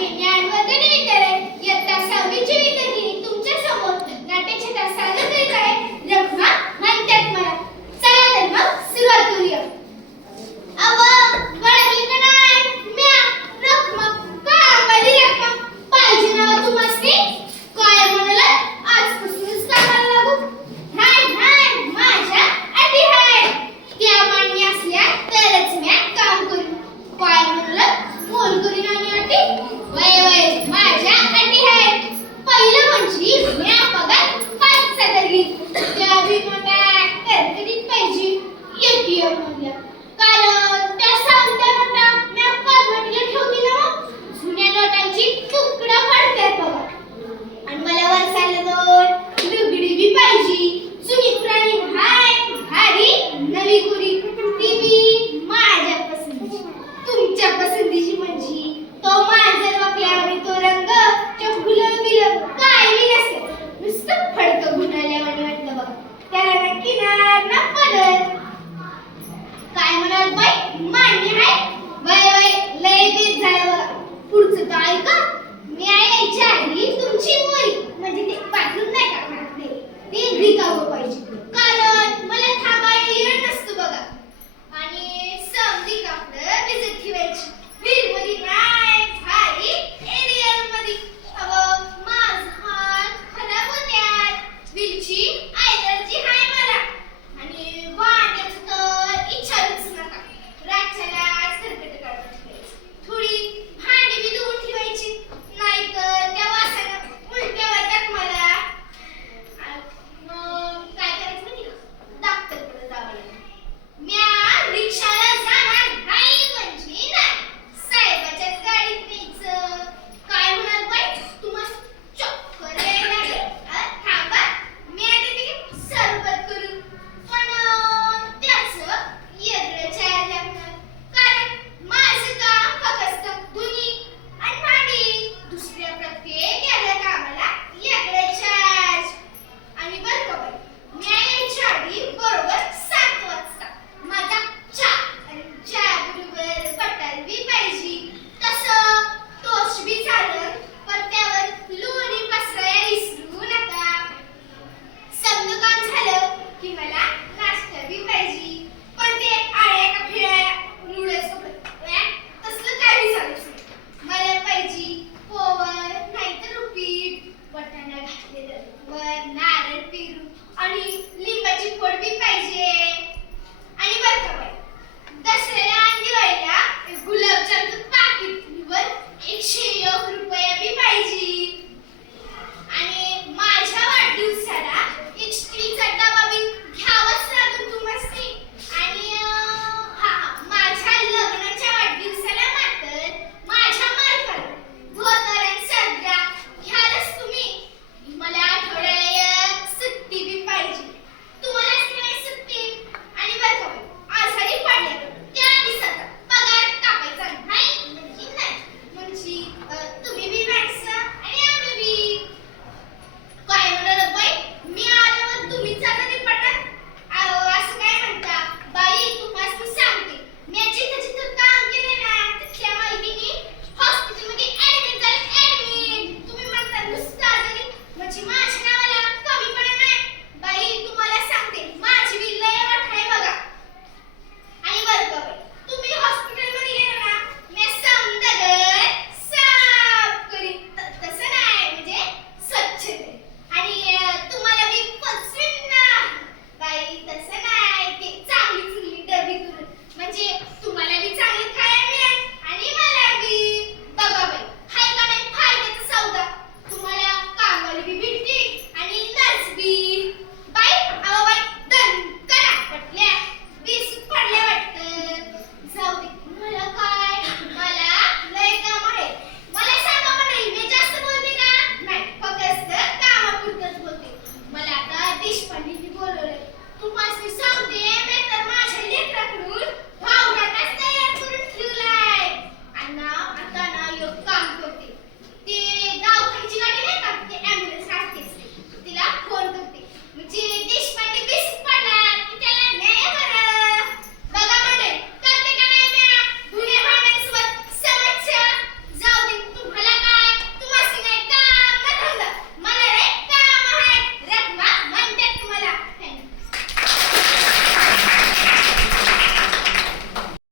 Yeah, look 没有问题